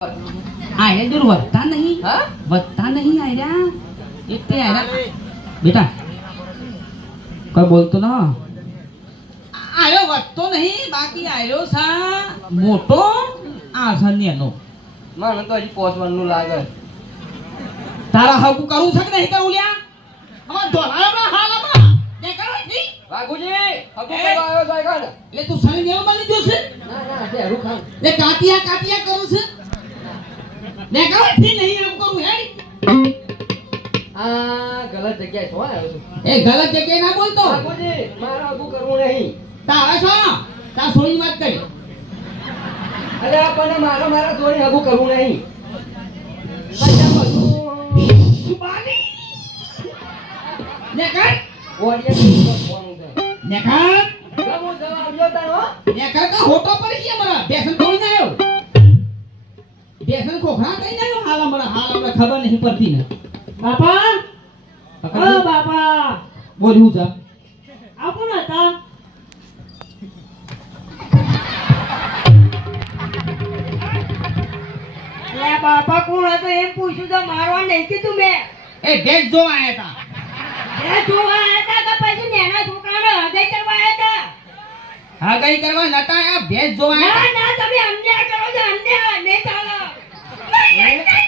આયરા દૂર વધતા નહીં. હા? વધતા નહીં આયરા. એટલે આયરા. બેટા કોઈ બોલતો ન. આયો વધતો નહીં બાકી આયો સા મોટો આ સા મને તો હજી પહોંચવાનું લાગે. તારા હકુ કરવું છે કે નહીં કરું લ્યા? અમાર ધોલાયામાં હાલ હમણાં. દેખાડો. વાઘુજી હબુ એ! આવ્યો છે એટલે તું સની નેવ મળી છે? ના ના તે હરું ખાન ને કાતિયા કાતિયા કરું છે? દેખાડો અહીંથી નહીં એમ કરું હે આ ગલત જગ્યાએ છો આવ્યો છું. એ ગલત જગ્યાએ ના બોલતો. બાપુજી મારે આવું કરવું નહીં. તારે છો તાર સોની વાત કરી. અરે આપણને મારો મારા જોડે હબુ કરવું નહીં. નેકર. ઓડિયન્સ ફોન નેકર. ગમો જવા આવ્યો તારો નેકર કા હોટો પર છે અમારા. બેસન બેસન ખોખરા કઈ ના હાલ હમણાં હાલ હમણાં ખબર નહીં પડતી ને. બાપા! ઓ બાપા! બોલ્યું છે આ હતા અરે બાપા કોણ હતો? એમ પૂછ્યું તો મારવા નહીં કીધું મેં. એ ડેટ જોવા આયા હતા એ જોવા આવ્યા હતા કે પછી નાના છોકરાને હૃદય કરવા આયા હતા હા કઈ કરવા નતા આ ભેજ જોવા ના આયા ના તમે અન્યાય કરો છો અન્યાય નહીં ચાલો. નહીં છે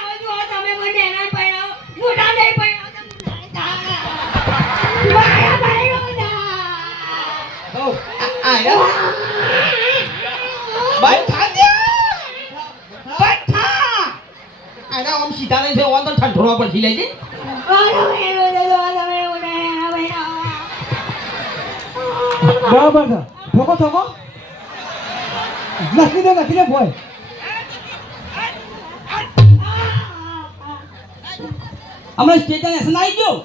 ઓન તો તમે મને એના પૈણાવો બરાબર છે. ઠોકો ઠોકો નાખી દે નાખી દે ભોય? હમણાં સ્ટેશન એસન આવી ગયો.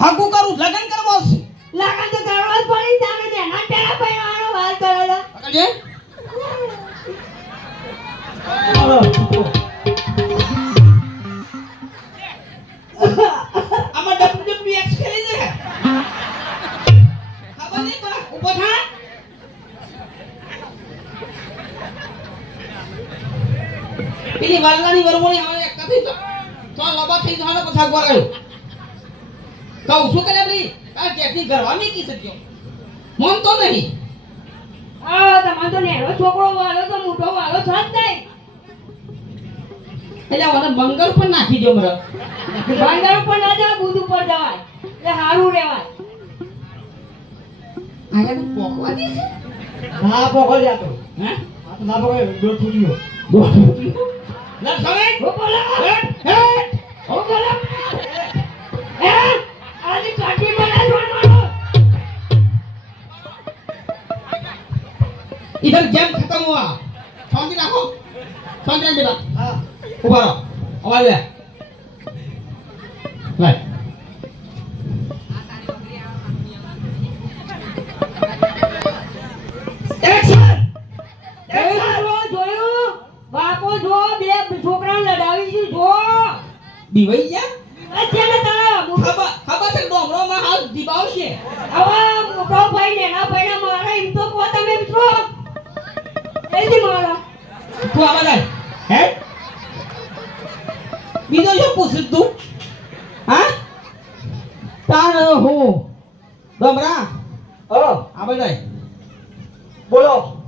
હાકુ કરું લગન કરવો છે લગન તો કરવા જ પડી તારે એના પેલા પૈવાનો વાત કરો છો. પેલી વાલગાની વરવણી આવે એક કથી તો તો લોબા થઈ જવાનો પછાક વરાયો કહું શું કરે પેલી આ જેથી ઘરવાની કી સક્યો મન તો નહીં. આ તમાર તો નેરો છોકરો વાળો તો મોટો વાળો છે જ નહીં. એટલે મને બંગર પર નાખી દો મરો. બંદર પણ ના જાવ બુધ ઉપર જવાય. એટલે સારું રહેવાય. આયા તો પોકવા દે છે? પોકવા જાતો જા હે? આ તો ના ફૂટ્યો દોડ ફૂટ્યો ના સરે ઓ બોલો હેટ હેટ ઓ બોલો હે આની કાઠી મને જોડ મારો इधर गेम खत्म हुआ शांति रखो शांति रख बेटा હા ऊपर आओ आवाज ले लाइट एक्शन જોયું જોયું બાપો જો બે છોકરા લડાવી છું જો. દીવાઈ ગયા? અત્યારે તારા ખબર ખબર છે ડોમરો માં હાલ દીબાવશે. હવે મોટો ભાઈ નેના ભાઈ મારા એમ તો કો તમે મિત્રો એથી મારા. તું આમાં જાય હે? બીજો શું પૂછું તું? હા? તાર હો. ડોમરા? ઓ આમાં જાય બોલો.